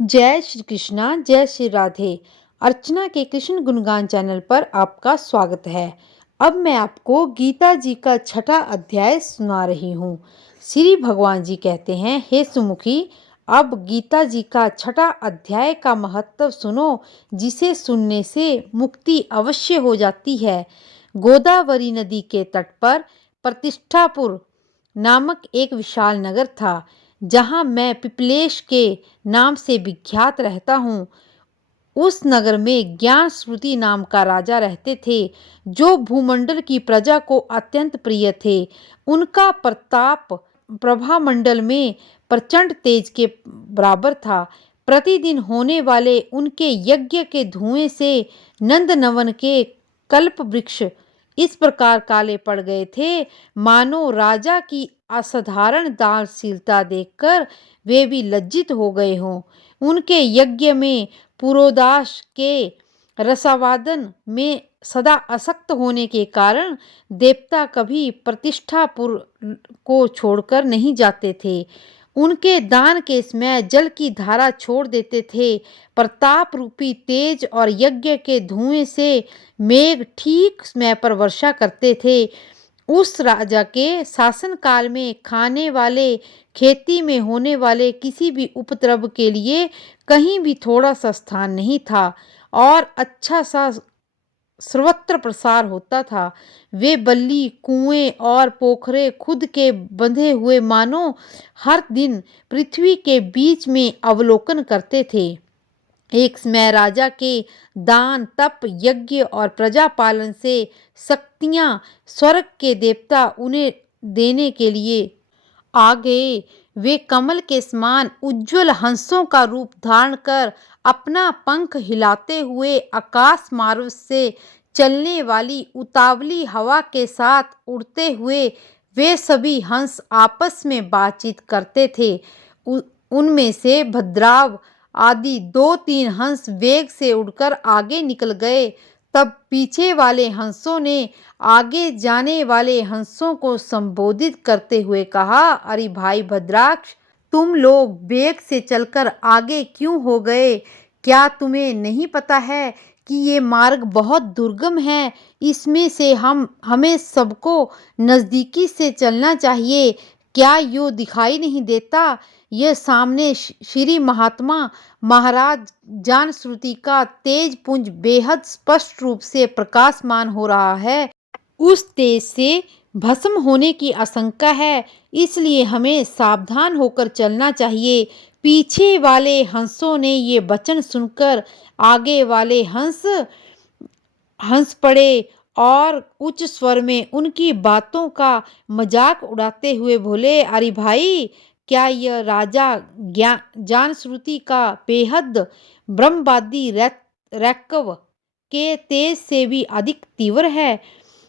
जय श्री कृष्णा, जय श्री राधे। अर्चना के कृष्ण गुणगान चैनल पर आपका स्वागत है। अब मैं आपको गीता जी का छठा अध्याय सुना रही हूँ। श्री भगवान जी कहते हैं, हे सुमुखी, अब गीता जी का छठा अध्याय का महत्व सुनो, जिसे सुनने से मुक्ति अवश्य हो जाती है। गोदावरी नदी के तट पर प्रतिष्ठापुर नामक एक विशाल नगर था, जहाँ मैं पिपलेश के नाम से विख्यात रहता हूँ। उस नगर में ज्ञान श्रुति नाम का राजा रहते थे, जो भूमंडल की प्रजा को अत्यंत प्रिय थे। उनका प्रताप प्रभामंडल में प्रचंड तेज के बराबर था। प्रतिदिन होने वाले उनके यज्ञ के धुएं से नंदनवन के कल्प वृक्ष इस प्रकार काले पड़ गए थे, मानो राजा की असाधारण दानशीलता देखकर वे भी लज्जित हो गए हों। उनके यज्ञ में पुरोदास के रसावादन में सदा आसक्त होने के कारण देवता कभी प्रतिष्ठापुर को छोड़कर नहीं जाते थे। उनके दान के समय जल की धारा छोड़ देते थे। प्रताप रूपी तेज और यज्ञ के धुएं से मेघ ठीक समय पर वर्षा करते थे। उस राजा के शासन काल में खाने वाले, खेती में होने वाले किसी भी उपद्रव के लिए कहीं भी थोड़ा सा स्थान नहीं था, और अच्छा सा सर्वत्र प्रसार होता था। वे बल्ली, कुएं और पोखरे खुद के बंधे हुए मानो हर दिन पृथ्वी के बीच में अवलोकन करते थे। एक समय राजा के दान, तप, यज्ञ और प्रजा पालन से शक्तियां स्वर्ग के देवता उन्हें देने के लिए आ गए। वे कमल के समान उज्ज्वल हंसों का रूप धारण कर अपना पंख हिलाते हुए आकाश मार्ग से चलने वाली उतावली हवा के साथ उड़ते हुए वे सभी हंस आपस में बातचीत करते थे। उनमें से भद्राव आदि दो तीन हंस वेग से उड़कर आगे निकल गए। तब पीछे वाले हंसों ने आगे जाने वाले हंसों को संबोधित करते हुए कहा, अरे भाई भद्राक्ष, तुम लोग वेग से चलकर आगे क्यों हो गए? क्या तुम्हें नहीं पता है कि ये मार्ग बहुत दुर्गम है? इसमें से हमें सबको नज़दीकी से चलना चाहिए। क्या यो दिखाई नहीं देता? यह सामने श्री महात्मा महाराज जान श्रुति का तेज पुंज बेहद स्पष्ट रूप से प्रकाशमान हो रहा है। उस तेज से भस्म होने की आशंका है, इसलिए हमें सावधान होकर चलना चाहिए। पीछे वाले हंसों ने ये वचन सुनकर आगे वाले हंस हंस पड़े और उच्च स्वर में उनकी बातों का मजाक उड़ाते हुए बोले, अरे भाई, क्या यह राजा जान श्रुति का बेहद ब्रह्मवादी रैक्व के तेज से भी अधिक तीव्र है?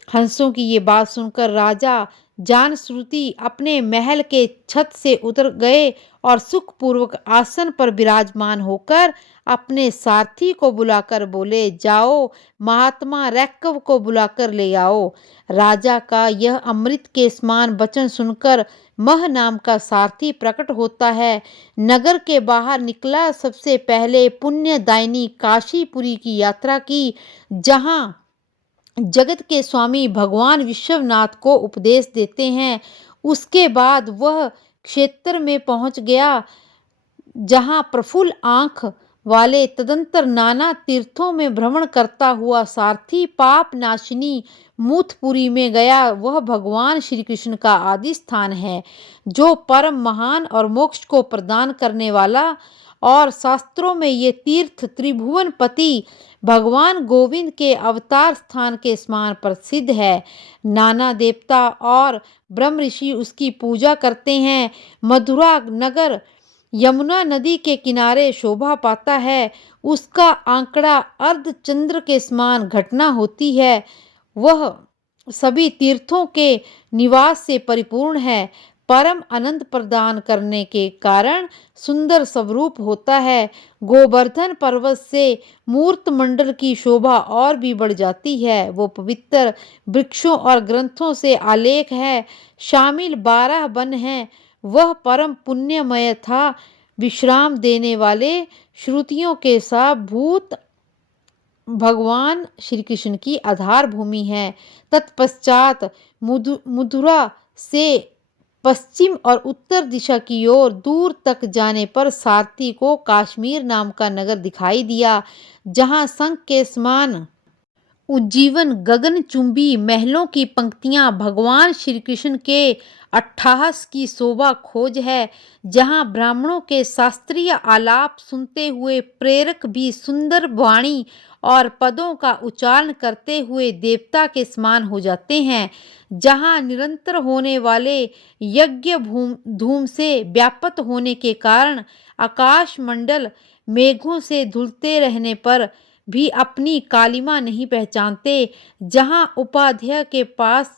हंसों की ये बात सुनकर राजा जान श्रुति अपने महल के छत से उतर गए और सुखपूर्वक आसन पर विराजमान होकर अपने सारथी को बुलाकर बोले, जाओ महात्मा रैक्व को बुलाकर ले आओ। राजा का यह अमृत के समान वचन सुनकर मह नाम का सारथी प्रकट होता है। नगर के बाहर निकला, सबसे पहले पुण्यदायिनी काशीपुरी की यात्रा की, जहाँ जगत के स्वामी भगवान विश्वनाथ को उपदेश देते हैं। उसके बाद वह क्षेत्र में पहुंच गया जहां प्रफुल्ल आंख वाले तदंतर नाना तीर्थों में भ्रमण करता हुआ सारथी पाप नाशिनी मूथपुरी में गया। वह भगवान श्री कृष्ण का आदि स्थान है, जो परम महान और मोक्ष को प्रदान करने वाला, और शास्त्रों में ये तीर्थ त्रिभुवनपति भगवान गोविंद के अवतार स्थान के समान प्रसिद्ध है। नाना देवता और ब्रह्म ऋषि उसकी पूजा करते हैं। मथुरा नगर यमुना नदी के किनारे शोभा पाता है। उसका आंकड़ा अर्धचंद्र के समान घटना होती है। वह सभी तीर्थों के निवास से परिपूर्ण है। परम आनंद प्रदान करने के कारण सुंदर स्वरूप होता है। गोवर्धन पर्वत से मूर्त मंडल की शोभा और भी बढ़ जाती है। वो पवित्र वृक्षों और ग्रंथों से आलेख है। शामिल 12 वन हैं। वह परम पुण्यमय था। विश्राम देने वाले श्रुतियों के साथ भूत भगवान श्री कृष्ण की आधार भूमि है। तत्पश्चात मथुरा से पश्चिम और उत्तर दिशा की ओर दूर तक जाने पर सारथी को कश्मीर नाम का नगर दिखाई दिया, जहां शंख के समान उज्जीवन गगनचुंबी महलों की पंक्तियां भगवान श्री कृष्ण के अट्टहास की शोभा खोज है, जहां ब्राह्मणों के शास्त्रीय आलाप सुनते हुए प्रेरक भी सुंदर वाणी और पदों का उच्चारण करते हुए देवता के समान हो जाते हैं, जहां निरंतर होने वाले यज्ञ धूम से व्याप्त होने के कारण आकाश मंडल मेघों से धुलते रहने पर भी अपनी कालिमा नहीं पहचानते, जहां उपाध्याय के पास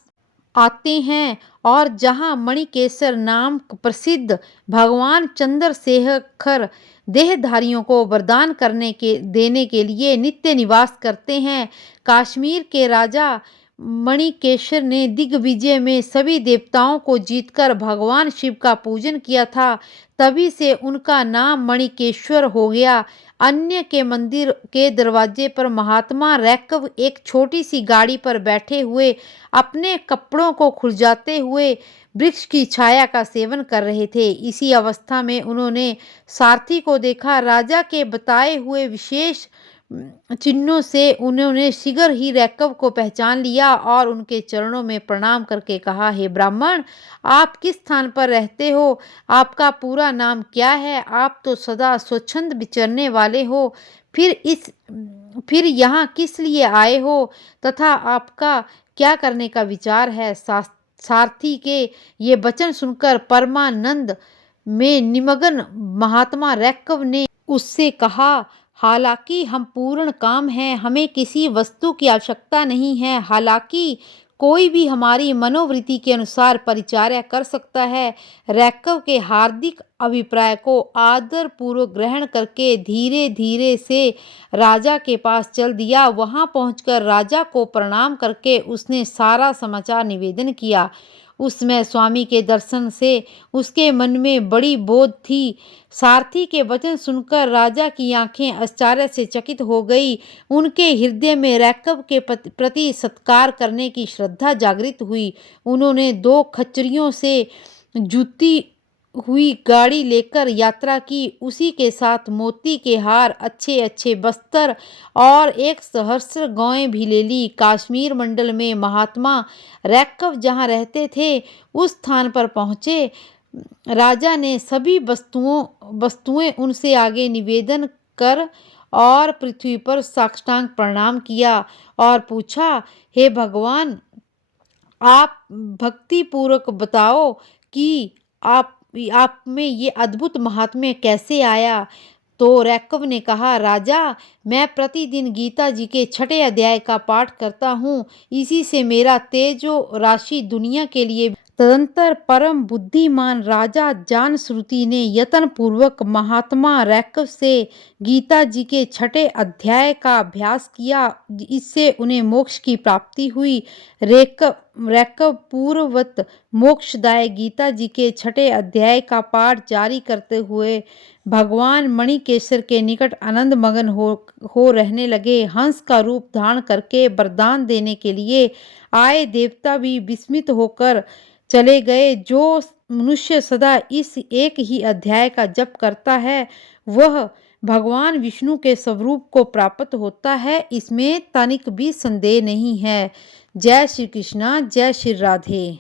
आते हैं और जहां मणिकेश्वर नाम प्रसिद्ध भगवान चंद्रशेखर देहधारियों को वरदान देने के लिए नित्य निवास करते हैं। कश्मीर के राजा मणिकेश्वर ने दिग्विजय में सभी देवताओं को जीतकर भगवान शिव का पूजन किया था, तभी से उनका नाम मणिकेश्वर हो गया। अन्य के मंदिर के दरवाजे पर महात्मा रैकव एक छोटी सी गाड़ी पर बैठे हुए अपने कपड़ों को खुरजाते हुए वृक्ष की छाया का सेवन कर रहे थे। इसी अवस्था में उन्होंने सारथी को देखा। राजा के बताए हुए विशेष चिन्हों से उन्होंने शीघ्र ही रैकव को पहचान लिया और उनके चरणों में प्रणाम करके कहा, हे ब्राह्मण, आप किस स्थान पर रहते हो? आपका पूरा नाम क्या है? आप तो सदा स्वच्छंद विचरने वाले हो, फिर यहाँ किस लिए आए हो तथा आपका क्या करने का विचार है? सारथी के ये वचन सुनकर परमानंद में निमग्न महात्मा रैकव ने उससे कहा, हालांकि हम पूर्ण काम हैं, हमें किसी वस्तु की आवश्यकता नहीं है। हालांकि कोई भी हमारी मनोवृत्ति के अनुसार परिचर्या कर सकता है। रैकव के हार्दिक अभिप्राय को आदर पूर्वक ग्रहण करके धीरे धीरे से राजा के पास चल दिया। वहां पहुंचकर राजा को प्रणाम करके उसने सारा समाचार निवेदन किया। उसमें स्वामी के दर्शन से उसके मन में बड़ी बोध थी। सारथी के वचन सुनकर राजा की आंखें आश्चर्य से चकित हो गई। उनके हृदय में रैकव के प्रति सत्कार करने की श्रद्धा जागृत हुई। उन्होंने 2 खच्चरियों से जुती हुई गाड़ी लेकर यात्रा की। उसी के साथ मोती के हार, अच्छे अच्छे वस्त्र और एक सहस्र गायें भी ले ली। कश्मीर मंडल में महात्मा रैकव जहाँ रहते थे उस स्थान पर पहुँचे। राजा ने सभी वस्तुएं उनसे आगे निवेदन कर और पृथ्वी पर साष्टांग प्रणाम किया और पूछा, हे भगवान, आप भक्ति पूर्वक बताओ कि आप में ये अद्भुत महात्म्य कैसे आया? तो रैकव ने कहा, राजा, मैं प्रतिदिन गीता जी के 6ठे अध्याय का पाठ करता हूँ। इसी से मेरा तेजो राशि दुनिया के लिए। तदंतर परम बुद्धिमान राजा जानश्रुति ने यत्न पूर्वक महात्मा रैकव से गीता जी के 6ठे अध्याय का अभ्यास किया। इससे उन्हें मोक्ष की प्राप्ति हुई। रैकव पूर्ववत मोक्षदायक गीता जी के 6ठे अध्याय का पाठ जारी करते हुए भगवान मणिकेश्वर के निकट आनंद मगन हो रहने लगे। हंस का रूप धारण करके वरदान देने के लिए आए देवता भी विस्मित होकर चले गए। जो मनुष्य सदा इस एक ही अध्याय का जप करता है वह भगवान विष्णु के स्वरूप को प्राप्त होता है, इसमें तनिक भी संदेह नहीं है। जय श्री कृष्णा, जय श्री राधे।